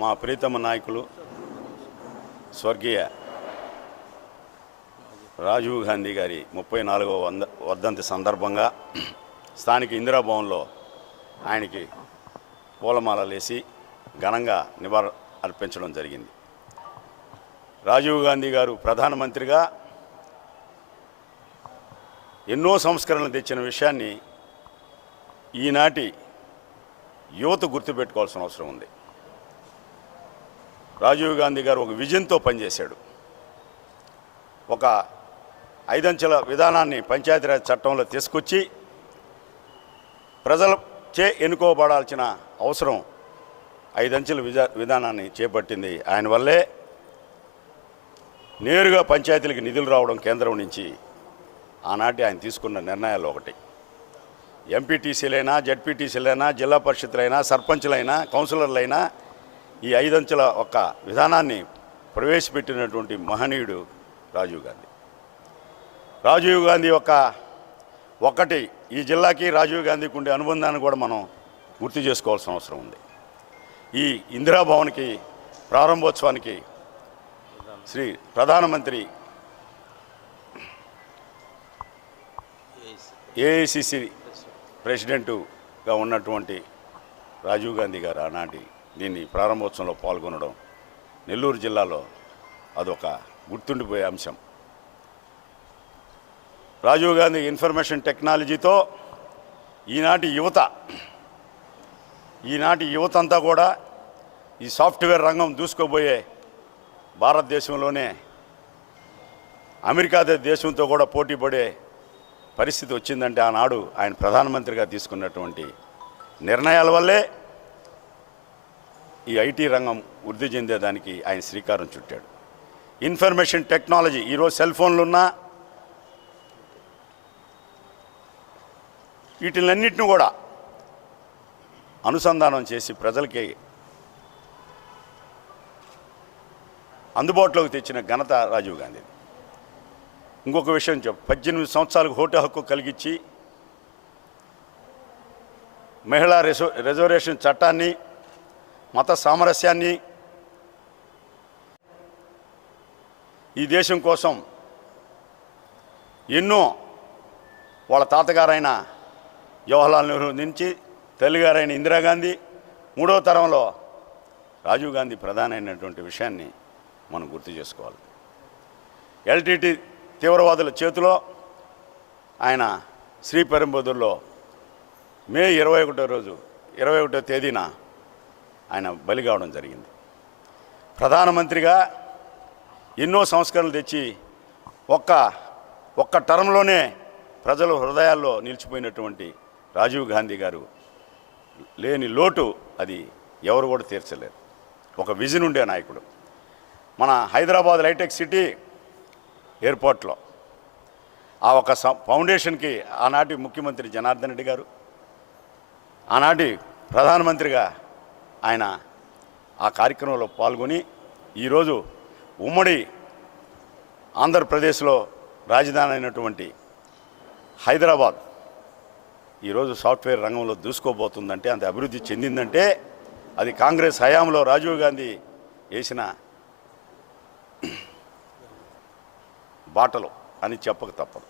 మా ప్రీతమ నాయకులు స్వర్గీయ రాజీవ్ గాంధీ గారి ముప్పై నాలుగవ వంద వర్ధంతి సందర్భంగా స్థానిక ఇందిరాభవన్లో ఆయనకి పూలమాలలేసి ఘనంగా నివాళ అర్పించడం జరిగింది. రాజీవ్ గాంధీ గారు ప్రధానమంత్రిగా ఎన్నో సంస్కరణలు తెచ్చిన విషయాన్ని ఈనాటి యువత గుర్తుపెట్టుకోవాల్సిన అవసరం ఉంది. రాజీవ్ గాంధీ గారు ఒక విజన్తో పనిచేశాడు. ఒక ఐదంచెల విధానాన్ని పంచాయతీరాజ్ చట్టంలో తీసుకొచ్చి ప్రజలచే ఎన్నుకోబడాల్సిన అవసరం ఐదంచెల విజా విధానాన్ని చేపట్టింది. ఆయన వల్లే నేరుగా పంచాయతీలకు నిధులు రావడం కేంద్రం నుంచి ఆనాటి ఆయన తీసుకున్న నిర్ణయాలు ఒకటి. ఎంపీటీసీలైనా జడ్పీటీసీలైనా జిల్లా పరిషత్లైనా సర్పంచ్లైనా కౌన్సిలర్లైనా ఈ ఐదంచెల ఒక విధానాన్ని ప్రవేశపెట్టినటువంటి మహనీయుడు రాజీవ్ గాంధీ. రాజీవ్ గాంధీ యొక్క ఒకటి ఈ జిల్లాకి రాజీవ్ గాంధీకి ఉండే అనుబంధాన్ని కూడా మనం గుర్తు చేసుకోవాల్సిన అవసరం ఉంది. ఈ ఇందిరాభవన్కి ప్రారంభోత్సవానికి శ్రీ ప్రధానమంత్రి ఏఐసిసి ప్రెసిడెంటుగా ఉన్నటువంటి రాజీవ్ గాంధీ గారు ఆనాటి దీన్ని ప్రారంభోత్సవంలో పాల్గొనడం నెల్లూరు జిల్లాలో అదొక గుర్తుండిపోయే అంశం. రాజీవ్ గాంధీ ఇన్ఫర్మేషన్ టెక్నాలజీతో ఈనాటి యువత ఈనాటి యువత అంతా కూడా ఈ సాఫ్ట్వేర్ రంగం దూసుకోబోయే భారతదేశంలోనే అమెరికా దేశంతో కూడా పోటీ పడే పరిస్థితి వచ్చిందంటే ఆనాడు ఆయన ప్రధానమంత్రిగా తీసుకున్నటువంటి నిర్ణయాల వల్లే ఈ ఐటీ రంగం వృద్ధి చెందేదానికి ఆయన శ్రీకారం చుట్టాడు. ఇన్ఫర్మేషన్ టెక్నాలజీ ఈరోజు సెల్ ఫోన్లు ఉన్నా వీటిలన్నిటిని కూడా అనుసంధానం చేసి ప్రజలకి అందుబాటులోకి తెచ్చిన ఘనత రాజీవ్ గాంధీ. ఇంకొక విషయం చెప్ పద్దెనిమిది సంవత్సరాలకు ఓటు హక్కు కలిగించి మహిళా రిజర్వేషన్ చట్టాన్ని మత సామరస్యాన్ని ఈ దేశం కోసం ఎన్నో వాళ్ళ తాతగారైన జవహర్లాల్ నెహ్రూ నుంచి తల్లిగారైన ఇందిరాగాంధీ మూడో తరంలో రాజీవ్ గాంధీ ప్రధానమైనటువంటి విషయాన్ని మనం గుర్తు చేసుకోవాలి. ఎల్టీటీ తీవ్రవాదుల చేతిలో ఆయన శ్రీపెరంబదూరులో మే ఇరవై ఒకటో రోజు ఇరవై ఒకటో తేదీన ఆయన బలి కావడం జరిగింది. ప్రధానమంత్రిగా ఎన్నో సంస్కరణలు తెచ్చి ఒక్క ఒక్క టర్మ్లోనే ప్రజల హృదయాల్లో నిలిచిపోయినటువంటి రాజీవ్ గాంధీ గారు లేని లోటు అది ఎవరు కూడా తీర్చలేరు ఒక విజన్ ఉండే నాయకుడు. మన హైదరాబాద్ లైటెక్ సిటీ ఎయిర్పోర్ట్లో ఆ ఒక ఫౌండేషన్కి ఆనాటి ముఖ్యమంత్రి జనార్దన్ రెడ్డి గారు ఆనాటి ప్రధానమంత్రిగా ఆయన ఆ కార్యక్రమంలో పాల్గొని ఈరోజు ఉమ్మడి ఆంధ్రప్రదేశ్లో రాజధాని అయినటువంటి హైదరాబాద్ ఈరోజు సాఫ్ట్వేర్ రంగంలో దూసుకోబోతుందంటే అంత అభివృద్ధి చెందిందంటే అది కాంగ్రెస్ హయాంలో రాజీవ్ గాంధీ వేసిన బాటలు అని చెప్పక తప్పదు.